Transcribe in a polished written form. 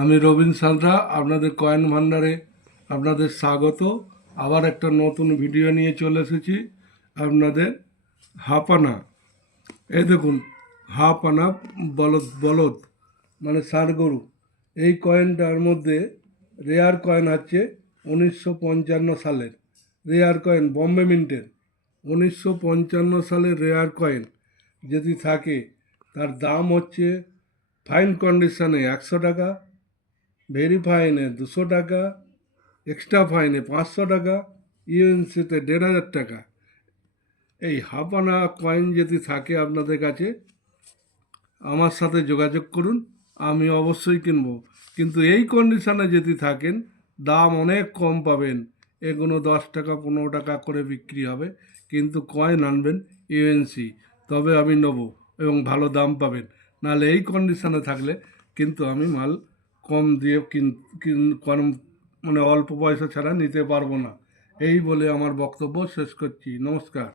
আমি রবিন সাঁতরা, আপনাদের কয়েন ভান্ডারে আপনাদের স্বাগত। আবার একটা নতুন ভিডিও নিয়ে চলে এসেছি আপনাদের। হাফ আনা, এই দেখুন, হাফ আনা বলদ বলদ মানে ষাঁড় গরু। এই কয়েনটার মধ্যে রেয়ার কয়েন আছে 1955 সালের রেয়ার কয়েন, বম্বে মিন্টের 1955 সালের রেয়ার কয়েন যদি থাকে তার দাম হচ্ছে ফাইন কন্ডিশনে 100 টাকা, ভেরি ফাইনে 200 টাকা, এক্সট্রা ফাইনে 500 টাকা, ইউএনসিতে 1500 টাকা। এই হাফ আনা কয়েন যদি থাকে আপনাদের কাছে আমার সাথে যোগাযোগ করুন, আমি অবশ্যই কিনব। কিন্তু এই কন্ডিশনে যদি থাকেন দাম অনেক কম পাবেন। এগুলো 10 টাকা 15 টাকা করে বিক্রি হবে, কিন্তু কয়েন আনবেন ইউএনসি, তবে আমি নেব এবং ভালো দাম পাবেন। নাহলে এই কন্ডিশনে থাকলে কিন্তু আমি মাল কম দিয়ে কম মানে অল্প পয়সা ছাড়া নিতে পারবো না। এই বলে আমার বক্তব্য শেষ করছি। নমস্কার।